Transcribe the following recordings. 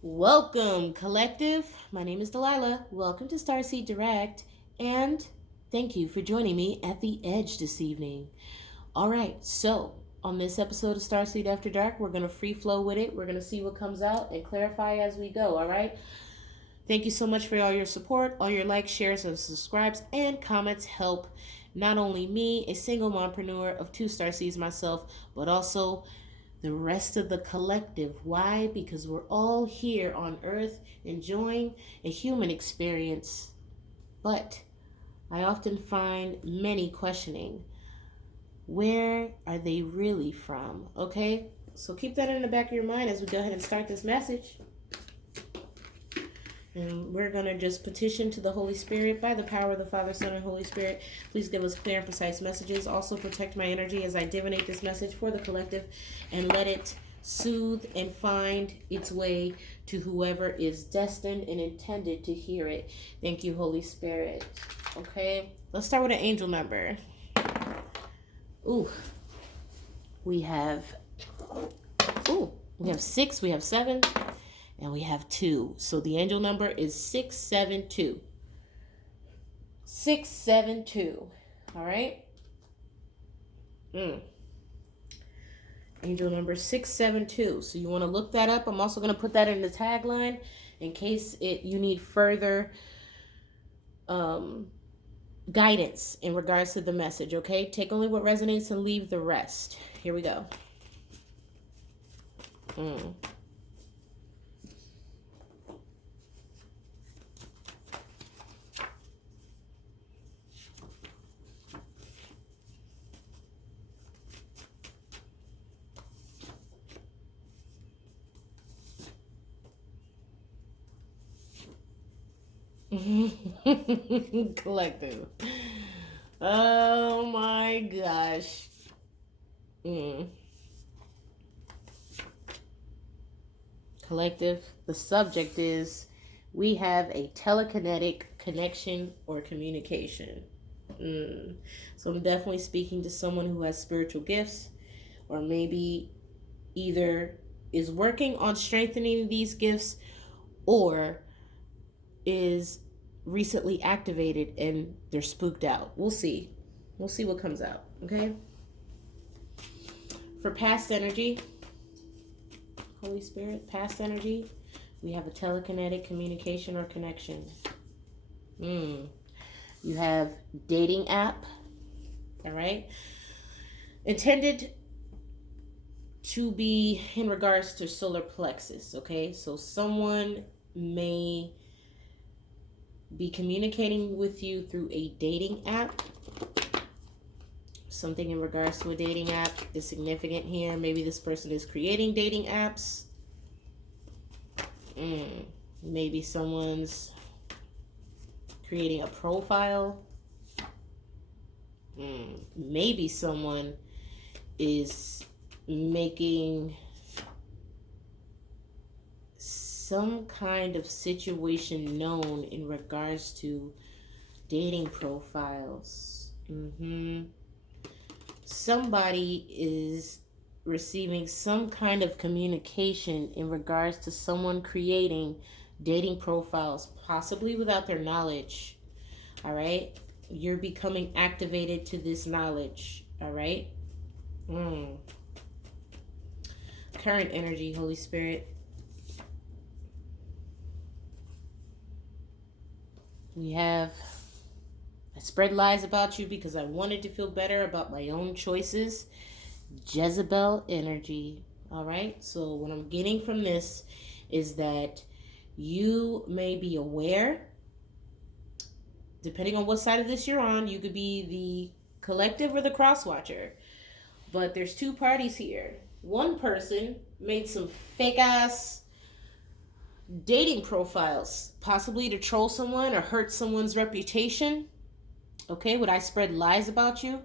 Welcome, collective. My name is Delilah. Welcome to Starseed Direct, and thank you for joining me at the Edge this evening. All right, so on this episode of Starseed After Dark, we're going to free flow with it. We're going to see what comes out and clarify as we go, all right? Thank you so much for all your support. All your likes, shares, and subscribes and comments help not only me, a single mompreneur of two starseeds myself, but also the rest of the collective. Why? Because we're all here on Earth enjoying a human experience. But I often find many questioning, where are they really from? Okay? So keep that in the back of your mind as we go ahead and start this message. And we're going to just petition to the Holy Spirit by the power of the Father, Son, and Holy Spirit. Please give us clear and precise messages. Also protect my energy as I divinate this message for the collective and let it soothe and find its way to whoever is destined and intended to hear it. Thank you, Holy Spirit. Okay, let's start with an angel number. We have 6, we have 7. And we have 2. So the angel number is 672. 672. All right? Angel number 672. So you want to look that up. I'm also going to put that in the tagline in case you need further guidance in regards to the message, okay? Take only what resonates and leave the rest. Here we go. Collective. Oh my gosh. Collective. The subject is we have a telekinetic connection or communication. So I'm definitely speaking to someone who has spiritual gifts, or maybe either is working on strengthening these gifts or is recently activated and they're spooked out. We'll see what comes out. Okay, for past energy, Holy Spirit, past energy, we have a telekinetic communication or connection. You have dating app. All right, intended to be in regards to solar plexus. Okay, so someone may be communicating with you through a dating app. Something in regards to a dating app is significant here. Maybe this person is creating dating apps. Maybe someone's creating a profile. Maybe someone is making some kind of situation known in regards to dating profiles. Somebody is receiving some kind of communication in regards to someone creating dating profiles, possibly without their knowledge. All right? You're becoming activated to this knowledge. All right? Current energy, Holy Spirit. We have, I spread lies about you because I wanted to feel better about my own choices. Jezebel energy. All right. So what I'm getting from this is that you may be aware, depending on what side of this you're on, you could be the collective or the cross watcher. But there's two parties here. One person made some fake ass dating profiles, possibly to troll someone or hurt someone's reputation. Okay, would I spread lies about you?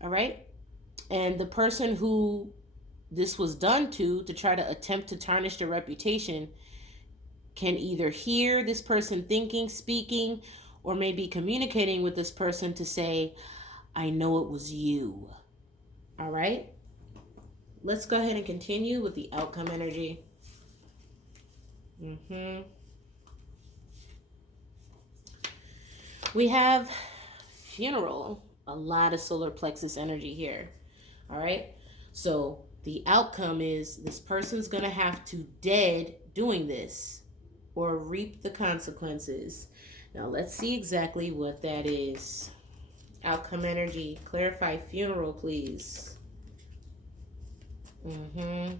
All right. And the person who this was done to try to attempt to tarnish their reputation can either hear this person thinking, speaking, or maybe communicating with this person to say, I know it was you. All right. Let's go ahead and continue with the outcome energy. Mm-hmm. We have funeral. A lot of solar plexus energy here. All right. So the outcome is this person's going to have to dead doing this or reap the consequences. Now let's see exactly what that is. Outcome energy. Clarify funeral, please. Mm-hmm.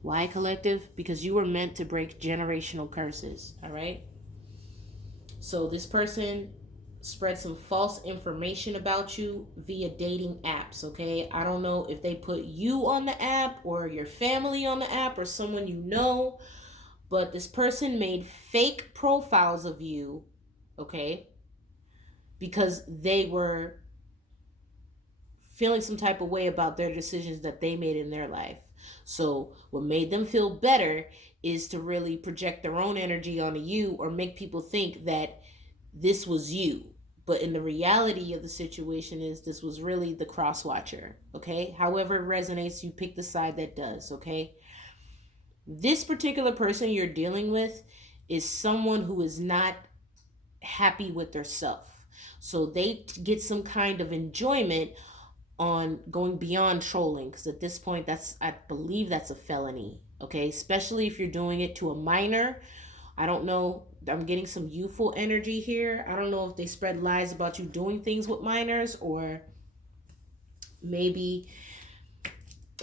Why, collective? Because you were meant to break generational curses. All right. So this person spread some false information about you via dating apps, okay? I don't know if they put you on the app or your family on the app or someone you know, but this person made fake profiles of you, okay? Because they were feeling some type of way about their decisions that they made in their life. So, what made them feel better is to really project their own energy onto you or make people think that this was you. But in the reality of the situation is this was really the cross watcher, okay? However it resonates, you pick the side that does, okay? This particular person you're dealing with is someone who is not happy with their self. So they get some kind of enjoyment on going beyond trolling, because at this point that's, I believe that's a felony, okay? Especially if you're doing it to a minor. I don't know. I'm getting some youthful energy here. I don't know if they spread lies about you doing things with minors, or maybe,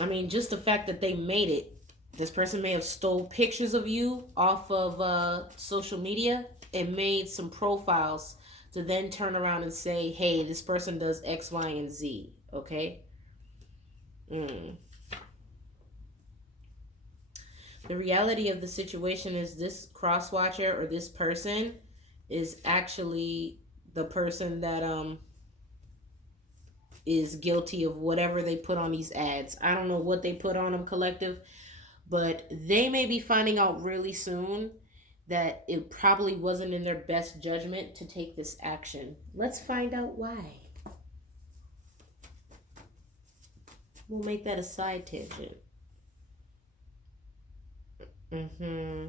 I mean, just the fact that they made it. This person may have stole pictures of you off of social media and made some profiles to then turn around and say, hey, this person does X, Y, and Z. Okay? Mm. The reality of the situation is this cross watcher or this person is actually the person that is guilty of whatever they put on these ads. I don't know what they put on them, collective, but they may be finding out really soon that it probably wasn't in their best judgment to take this action. Let's find out why. We'll make that a side tangent. Mm-hmm.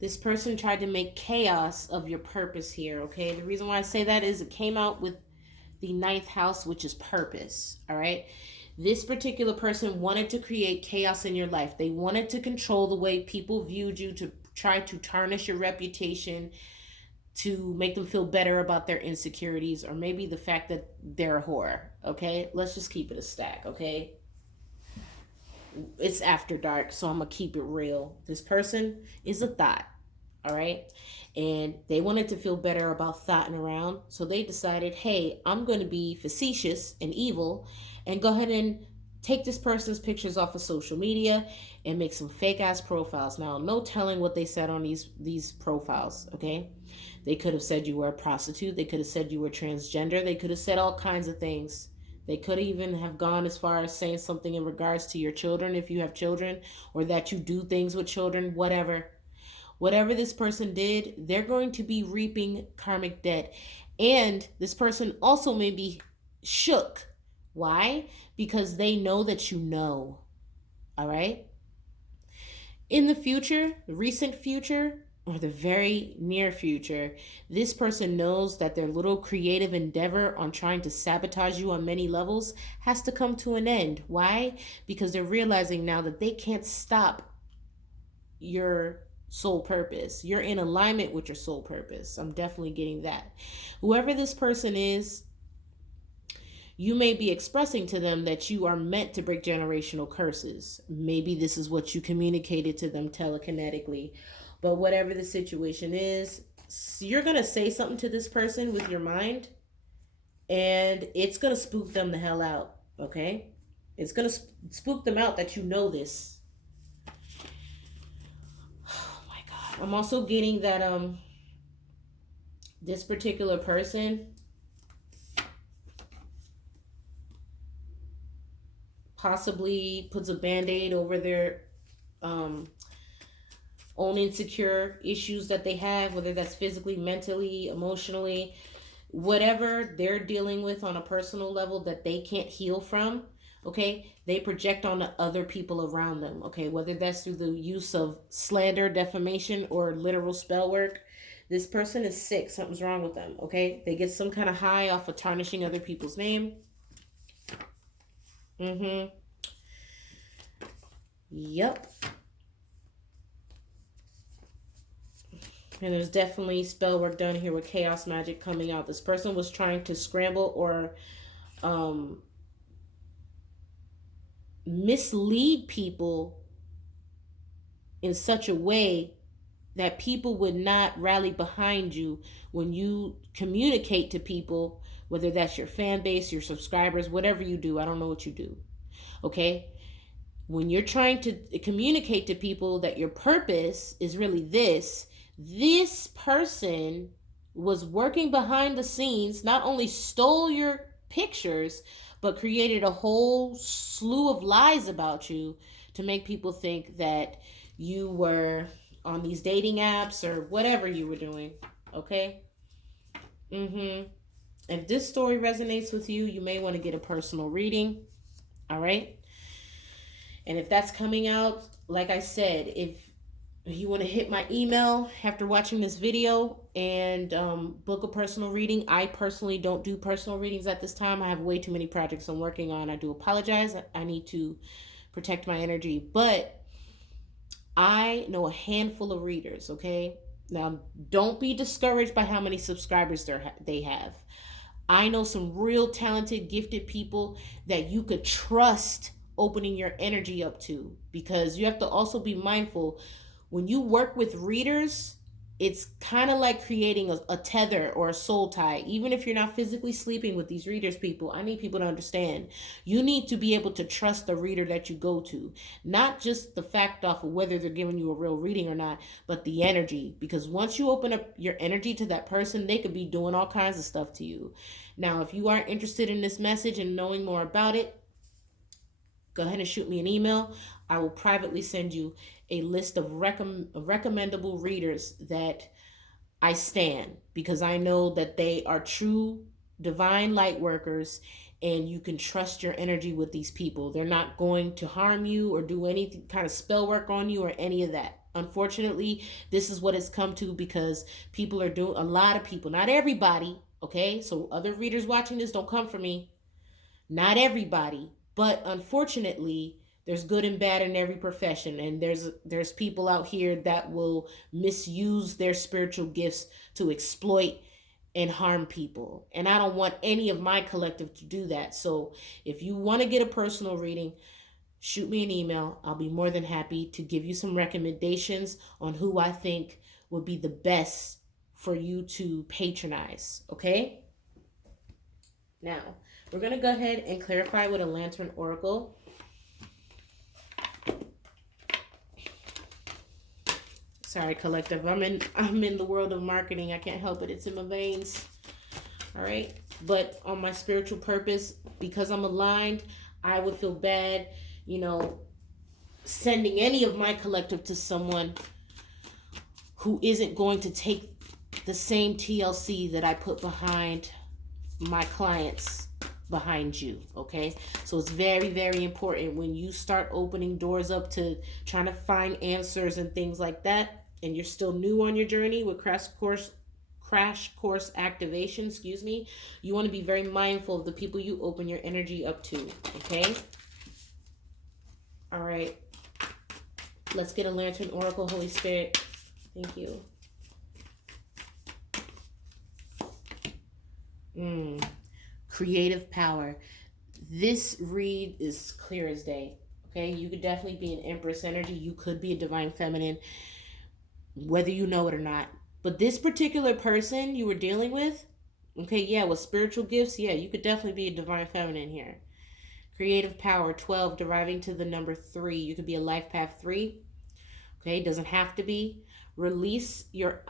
This person tried to make chaos of your purpose here, okay? The reason why I say that is it came out with the ninth house, which is purpose, all right? This particular person wanted to create chaos in your life. They wanted to control the way people viewed you, to try to tarnish your reputation, to make them feel better about their insecurities, or maybe the fact that they're a whore, okay? Let's just keep it a stack, okay? It's after dark, so I'm gonna keep it real. This person is a thought, all right? And they wanted to feel better about thoughting around, so they decided, hey, I'm gonna be facetious and evil and go ahead and take this person's pictures off of social media and make some fake ass profiles. Now, no telling what they said on these profiles, okay? They could have said you were a prostitute, they could have said you were transgender, they could have said all kinds of things. They could even have gone as far as saying something in regards to your children, if you have children, or that you do things with children, whatever. Whatever this person did, they're going to be reaping karmic debt. And this person also may be shook. Why? Because they know that you know. All right? In the future, the recent future, or the very near future, this person knows that their little creative endeavor on trying to sabotage you on many levels has to come to an end. Why? Because they're realizing now that they can't stop your soul purpose. You're in alignment with your soul purpose. I'm definitely getting that. Whoever this person is, you may be expressing to them that you are meant to break generational curses. Maybe this is what you communicated to them telekinetically. But whatever the situation is, you're going to say something to this person with your mind, and it's going to spook them the hell out, okay? It's going to spook them out that you know this. Oh my God. I'm also getting that this particular person possibly puts a band-aid over their own insecure issues that they have, whether that's physically, mentally, emotionally, whatever they're dealing with on a personal level that they can't heal from, okay, they project on the other people around them, okay, whether that's through the use of slander, defamation, or literal spell work. This person is sick, something's wrong with them, okay, they get some kind of high off of tarnishing other people's name. Yep. And there's definitely spell work done here with chaos magic coming out. This person was trying to scramble or mislead people in such a way that people would not rally behind you when you communicate to people, whether that's your fan base, your subscribers, whatever you do. I don't know what you do. Okay? When you're trying to communicate to people that your purpose is really this person was working behind the scenes, not only stole your pictures, but created a whole slew of lies about you to make people think that you were on these dating apps or whatever you were doing. Okay? If this story resonates with you, you may want to get a personal reading. All right? And if that's coming out, like I said, if you want to hit my email after watching this video and book a personal reading. I personally don't do personal readings at this time. I have way too many projects I'm working on. I do apologize. I need to protect my energy. But I know a handful of readers, okay? Now, don't be discouraged by how many subscribers they have. I know some real talented, gifted people that you could trust opening your energy up to, because you have to also be mindful when you work with readers. It's kind of like creating a tether or a soul tie. Even if you're not physically sleeping with these readers, people, I need people to understand, you need to be able to trust the reader that you go to, not just the fact off of whether they're giving you a real reading or not, but the energy. Because once you open up your energy to that person, they could be doing all kinds of stuff to you. Now, if you aren't interested in this message and knowing more about it, go ahead and shoot me an email. I will privately send you a list of recommendable readers that I stand, because I know that they are true divine light workers and you can trust your energy with these people. They're not going to harm you or do any kind of spell work on you or any of that. Unfortunately, this is what it's come to, because people are doing, a lot of people, not everybody, okay? So other readers watching this, don't come for me. Not everybody, but unfortunately, there's good and bad in every profession, and there's people out here that will misuse their spiritual gifts to exploit and harm people. And I don't want any of my collective to do that. So if you want to get a personal reading, shoot me an email. I'll be more than happy to give you some recommendations on who I think would be the best for you to patronize. Okay? Now, we're going to go ahead and clarify with a lantern oracle. Sorry, collective. I'm in the world of marketing. I can't help it. It's in my veins. All right. But on my spiritual purpose, because I'm aligned, I would feel bad, sending any of my collective to someone who isn't going to take the same TLC that I put behind my clients behind you. Okay, so it's very, very important when you start opening doors up to trying to find answers and things like that, and you're still new on your journey with crash course activation, you want to be very mindful of the people you open your energy up to. Okay, all right, let's get a lantern oracle. Holy Spirit, thank you. Creative power. This read is clear as day. Okay, you could definitely be an Empress energy. You could be a divine feminine, whether you know it or not. But this particular person you were dealing with, okay, yeah, with spiritual gifts, yeah, you could definitely be a divine feminine here. Creative power, 12, deriving to the number 3. You could be a life path 3. Okay, doesn't have to be. Release your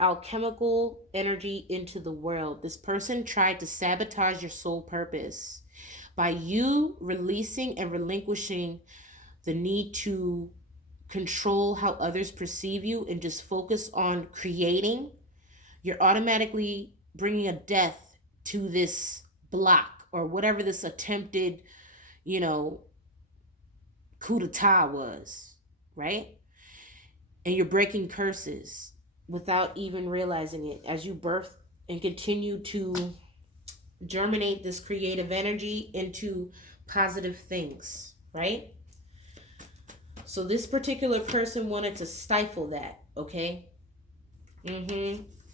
alchemical energy into the world. This person tried to sabotage your soul purpose by you releasing and relinquishing the need to control how others perceive you and just focus on creating, you're automatically bringing a death to this block or whatever this attempted, you know, coup d'etat was, right? And you're breaking curses without even realizing it as you birth and continue to germinate this creative energy into positive things, right? So this particular person wanted to stifle that, okay?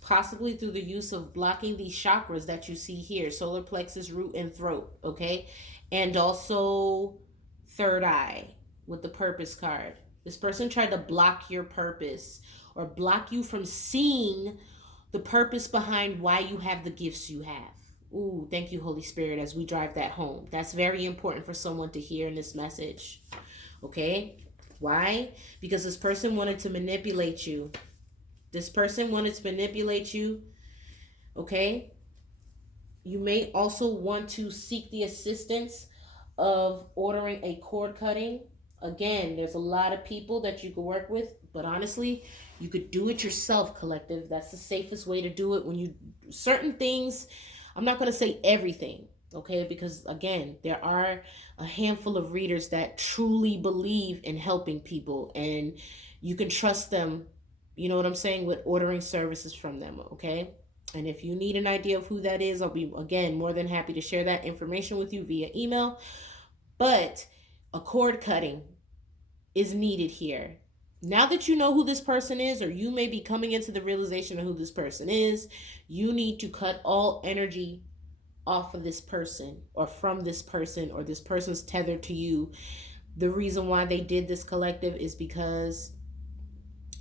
Possibly through the use of blocking these chakras that you see here, solar plexus, root, and throat, okay? And also third eye with the purpose card. This person tried to block your purpose or block you from seeing the purpose behind why you have the gifts you have. Ooh, thank you, Holy Spirit, as we drive that home. That's very important for someone to hear in this message. Okay? Why? Because this person wanted to manipulate you. This person wanted to manipulate you. Okay? You may also want to seek the assistance of ordering a cord cutting. Again, there's a lot of people that you could work with, but honestly, you could do it yourself, collective. That's the safest way to do it. When you certain things, I'm not going to say everything, okay? Because again, there are a handful of readers that truly believe in helping people, and you can trust them, you know what I'm saying, with ordering services from them, okay? And if you need an idea of who that is, I'll be, again, more than happy to share that information with you via email. But a cord cutting is needed here. Now that you know who this person is, or you may be coming into the realization of who this person is, you need to cut all energy off of this person or from this person, or this person's tethered to you. The reason why they did this, collective, is because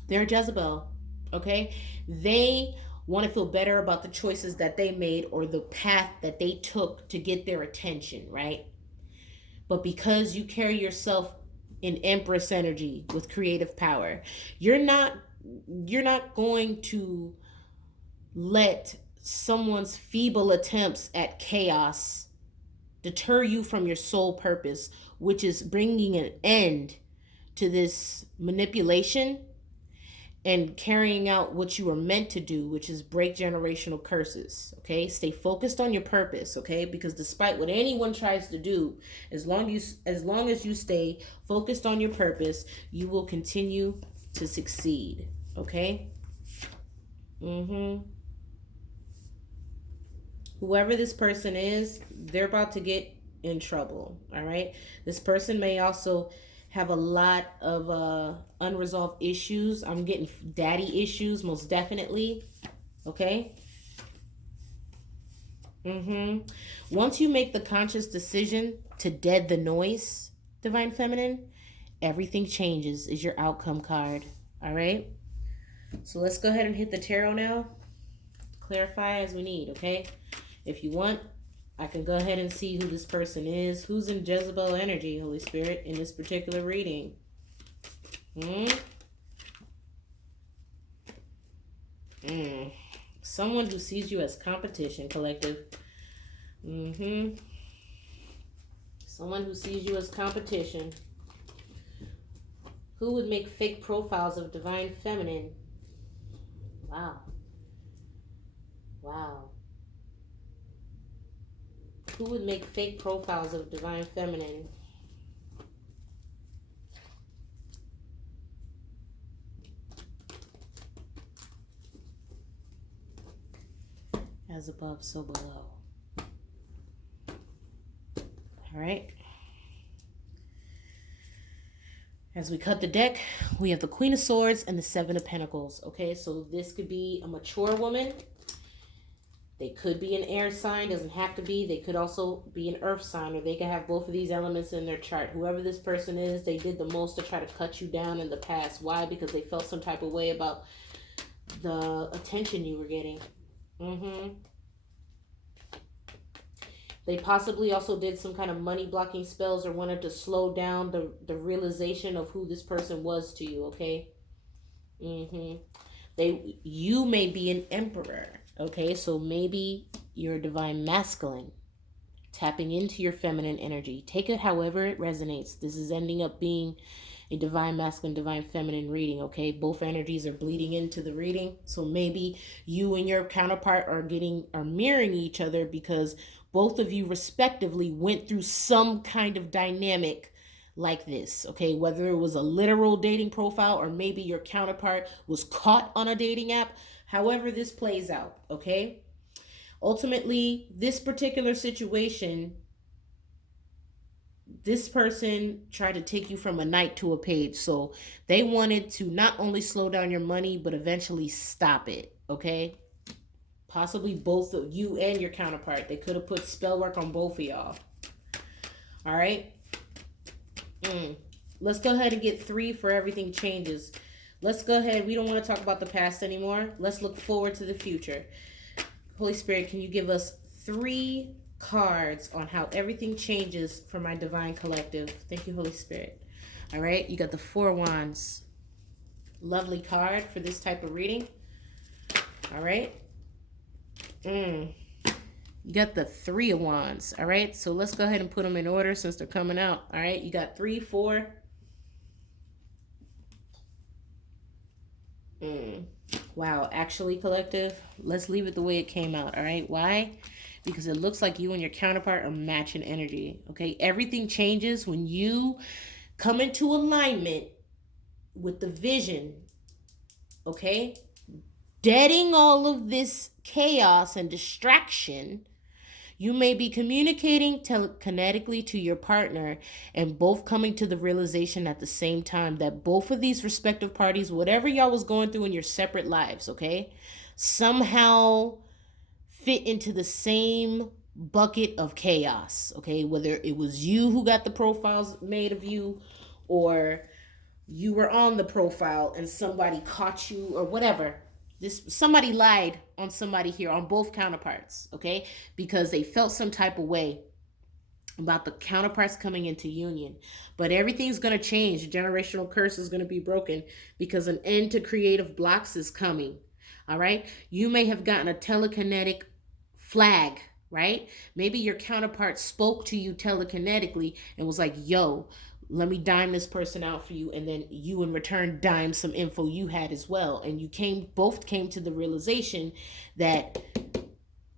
they're Jezebel, okay? They want to feel better about the choices that they made or the path that they took to get their attention, right? But because you carry yourself in Empress energy with creative power, you're not going to let someone's feeble attempts at chaos deter you from your sole purpose, which is bringing an end to this manipulation and carrying out what you were meant to do, which is break generational curses. Okay, stay focused on your purpose. Okay, because despite what anyone tries to do, as long as you stay focused on your purpose, you will continue to succeed. Okay. Whoever this person is, they're about to get in trouble. All right. This person may also have a lot of unresolved issues. I'm getting daddy issues, most definitely. Okay. Once you make the conscious decision to dead the noise, Divine Feminine, everything changes is your outcome card. All right. So let's go ahead and hit the tarot now. Clarify as we need. Okay. If you want, I can go ahead and see who this person is. Who's in Jezebel energy, Holy Spirit, in this particular reading? Someone who sees you as competition, collective. Someone who sees you as competition. Who would make fake profiles of Divine Feminine? Wow. Who would make fake profiles of Divine Feminine? As above, so below. All right. As we cut the deck, we have the Queen of Swords and the Seven of Pentacles. Okay, so this could be a mature woman. They could be an air sign, doesn't have to be. They could also be an earth sign, or they could have both of these elements in their chart. Whoever this person is, they did the most to try to cut you down in the past. Why? Because they felt some type of way about the attention you were getting. They possibly also did some kind of money blocking spells or wanted to slow down the realization of who this person was to you, okay? You may be an emperor. Okay, so maybe you're a divine masculine, tapping into your feminine energy. Take it however it resonates. This is ending up being a divine masculine, divine feminine reading, okay? Both energies are bleeding into the reading. So maybe you and your counterpart are mirroring each other because both of you respectively went through some kind of dynamic like this, okay? Whether it was a literal dating profile or maybe your counterpart was caught on a dating app, however this plays out, okay? Ultimately, this particular situation, this person tried to take you from a knight to a page. So they wanted to not only slow down your money, but eventually stop it, okay? Possibly both of you and your counterpart. They could have put spell work on both of y'all. All right? Let's go ahead and get 3 for everything changes. Let's go ahead. We don't want to talk about the past anymore. Let's look forward to the future. Holy Spirit, can you give us 3 cards on how everything changes for my divine collective? Thank you, Holy Spirit. All right, you got the 4 wands. Lovely card for this type of reading. All right. You got the 3 of wands. All right, so let's go ahead and put them in order since they're coming out. All right, you got 3, 4. Wow, actually, collective, let's leave it the way it came out. All right, why? Because it looks like you and your counterpart are matching energy. Okay, everything changes when you come into alignment with the vision. Okay, deading all of this chaos and distraction. You may be communicating telekinetically to your partner and both coming to the realization at the same time that both of these respective parties, whatever y'all was going through in your separate lives, okay, somehow fit into the same bucket of chaos, okay? Whether it was you who got the profiles made of you or you were on the profile and somebody caught you or whatever. Somebody lied on somebody here, on both counterparts, okay? Because they felt some type of way about the counterparts coming into union. But everything's going to change. The generational curse is going to be broken because an end to creative blocks is coming, all right? You may have gotten a telekinetic flag, right? Maybe your counterpart spoke to you telekinetically and was like, yo, let me dime this person out for you, and then you in return dime some info you had as well. And you both came to the realization that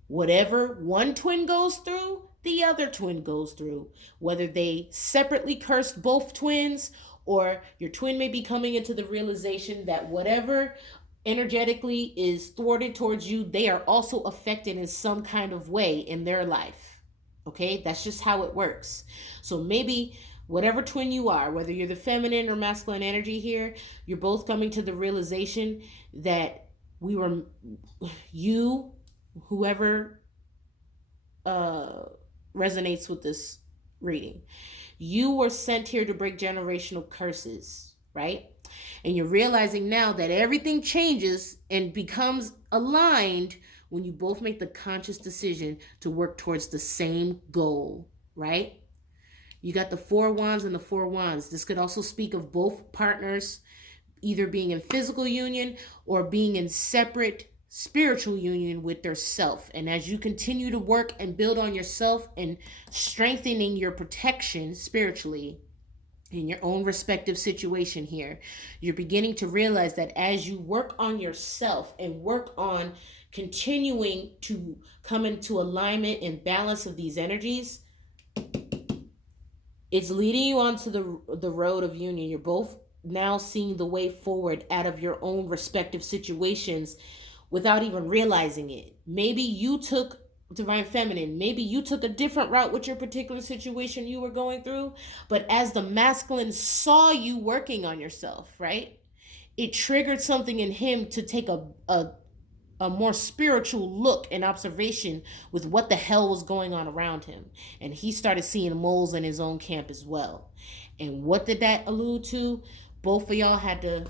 whatever one twin goes through, the other twin goes through. Whether they separately cursed both twins, or your twin may be coming into the realization that whatever energetically is thwarted towards you, they are also affected in some kind of way in their life. Okay, that's just how it works. So maybe whatever twin you are, whether you're the feminine or masculine energy here, you're both coming to the realization that whoever resonates with this reading, you were sent here to break generational curses, right? And you're realizing now that everything changes and becomes aligned when you both make the conscious decision to work towards the same goal, right? You got the 4 wands and the 4 wands. This could also speak of both partners either being in physical union or being in separate spiritual union with their self. And as you continue to work and build on yourself and strengthening your protection spiritually in your own respective situation here, you're beginning to realize that as you work on yourself and work on continuing to come into alignment and balance of these energies, it's leading you onto the road of union. You're both now seeing the way forward out of your own respective situations without even realizing it. Maybe you took divine feminine. Maybe you took a different route with your particular situation you were going through. But as the masculine saw you working on yourself, right? It triggered something in him to take a more spiritual look and observation with what the hell was going on around him. And he started seeing moles in his own camp as well. And what did that allude to? Both of y'all had to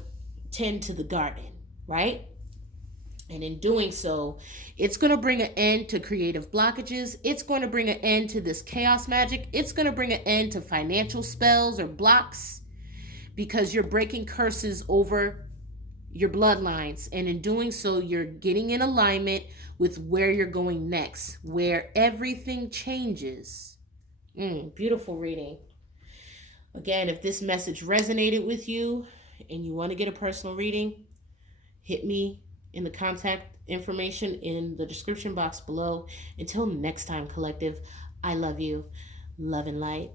tend to the garden, right? And in doing so, it's going to bring an end to creative blockages. It's going to bring an end to this chaos magic. It's going to bring an end to financial spells or blocks because you're breaking curses over your bloodlines, and in doing so you're getting in alignment with where you're going next, where everything changes. Beautiful reading. Again, if this message resonated with you and you want to get a personal reading, hit me in the contact information in the description box below. Until next time, collective, I love you. Love and light.